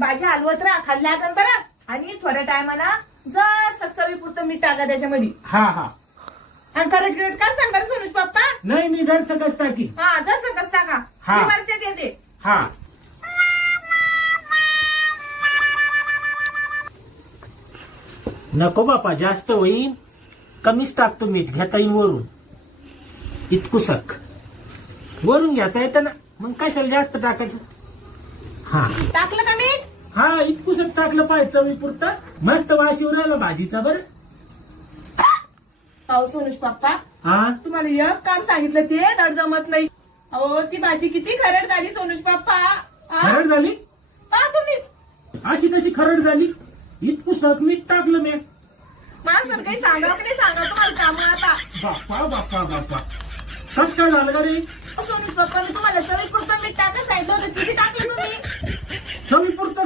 भाजी हलवत राहा, खाल्ल्या का बरं. आणि थोड्या टायमाला जर चवीपुरतं मीठ टाका त्याच्यामध्ये. हा हा. आणि करट गिरट का सांग बरं सोनूज पप्पा. नाही मी जर सकस टाकी. हा जर सकस टाका. हा. मी वरच्यात येते. हा. नको बापा, जास्त होईल. कमीच टाकतो मीठ. घेता येईल वरून. इतकुसक वरून घेता येतं ना, मग कशाला जास्त टाकायचं. हा टाकलं का मीठ. हा, इतकुसक टाकलं पाहिजे चवीपुरतं. मस्त वास येऊ राहिला भाजीचा बरं. अहो सोनूज पप्पा, हा तुम्हाला एक काम सांगितलं ते धड जमत नाही. अहो ती भाजी किती खरड झाली सोनूज पप्पा. हा? खरड झाली. हा तुम्हीच. अशी कशी खरड झाली. इतकुसक मीठ टाकलं मी. मला काही सांगा की नाही सांगा तुम्हाला काम आता. बाप्पा बाप्पा बाप्पा, कस काय झालं का रे. सोनूज पप्पा मी तुम्हाला चवीपुरतं मीठ टाका सांगितलं होतं, किती टाकलं तुम्ही. चवीपुरतं